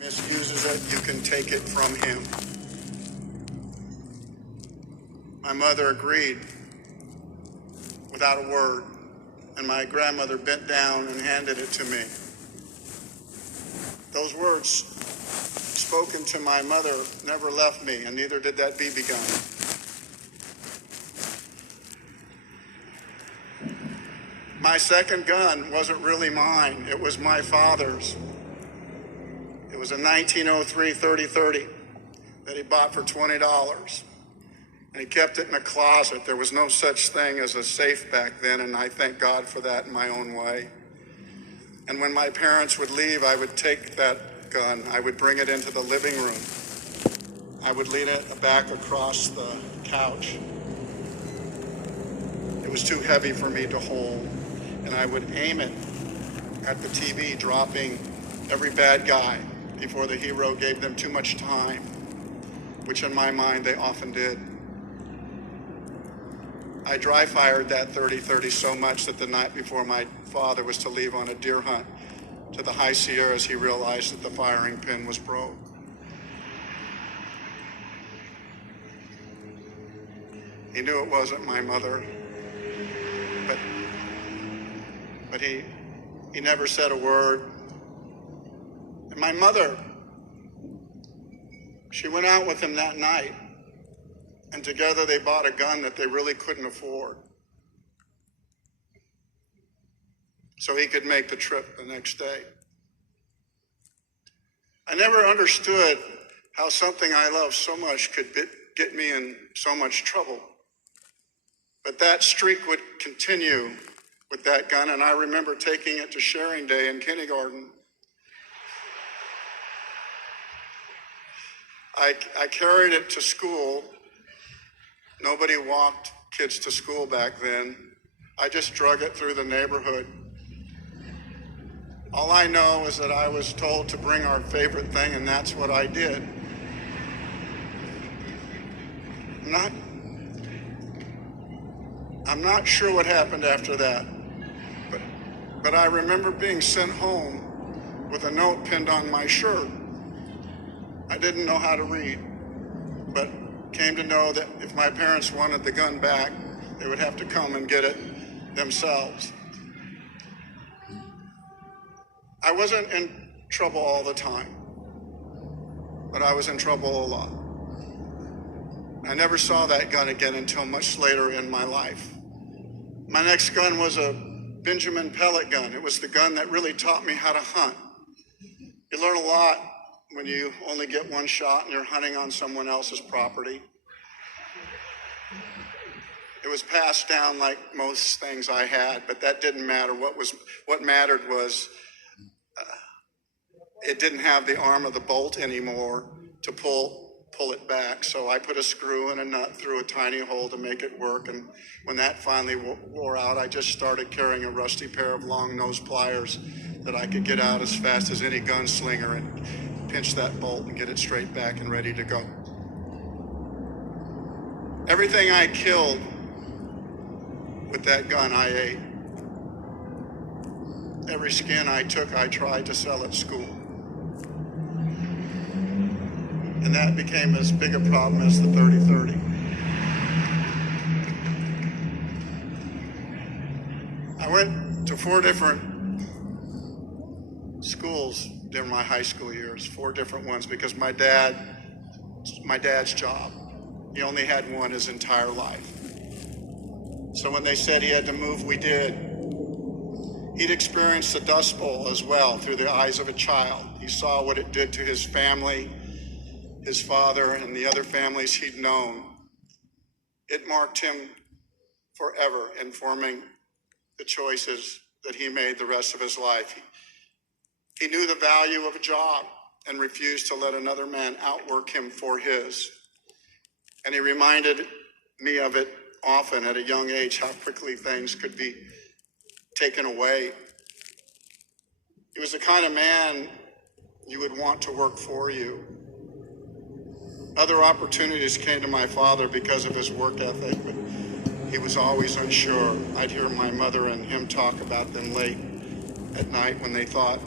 Misuses it, you can take it from him. My mother agreed without a word, and my grandmother bent down and handed it to me. Those words spoken to my mother never left me, and neither did that BB gun. My second gun wasn't really mine, it was my father's. It was a 1903 30-30 that he bought for $20. And he kept it in a closet. There was no such thing as a safe back then, and I thank God for that in my own way. And when my parents would leave, I would take that gun, I would bring it into the living room. I would lean it back across the couch. It was too heavy for me to hold. And I would aim it at the TV, dropping every bad guy before the hero gave them too much time, which in my mind they often did. I dry fired that 30-30 so much that the night before my father was to leave on a deer hunt to the high Sierras, he realized that the firing pin was broke. He knew it wasn't my mother, but he never said a word. And my mother, she went out with him that night, and together they bought a gun that they really couldn't afford, so he could make the trip the next day. I never understood how something I love so much could get me in so much trouble. But that streak would continue with that gun, and I remember taking it to sharing day in kindergarten. I carried it to school. Nobody walked kids to school back then. I just drug it through the neighborhood. All I know is that I was told to bring our favorite thing, and that's what I did. I'm not sure what happened after that, but I remember being sent home with a note pinned on my shirt. I didn't know how to read, but came to know that if my parents wanted the gun back, they would have to come and get it themselves. I wasn't in trouble all the time, but I was in trouble a lot. I never saw that gun again until much later in my life. My next gun was a Benjamin pellet gun. It was the gun that really taught me how to hunt. You learn a lot when you only get one shot and you're hunting on someone else's property. It was passed down like most things I had, but that didn't matter. What mattered was it didn't have the arm of the bolt anymore to pull it back. So I put a screw and a nut through a tiny hole to make it work. And when that finally wore out, I just started carrying a rusty pair of long nose pliers that I could get out as fast as any gunslinger and pinch that bolt and get it straight back and ready to go. Everything I killed with that gun, I ate. Every skin I took, I tried to sell at school. And that became as big a problem as the 30-30. I went to 4 different schools during my high school years, 4 different ones, because my dad's job, he only had one his entire life. So when they said he had to move, we did. He'd experienced the Dust Bowl as well through the eyes of a child. He saw what it did to his family, his father, and the other families he'd known. It marked him forever, informing the choices that he made the rest of his life. He knew the value of a job and refused to let another man outwork him for his. And he reminded me of it often at a young age, how quickly things could be taken away. He was the kind of man you would want to work for you. Other opportunities came to my father because of his work ethic, but he was always unsure. I'd hear my mother and him talk about them late at night when they thought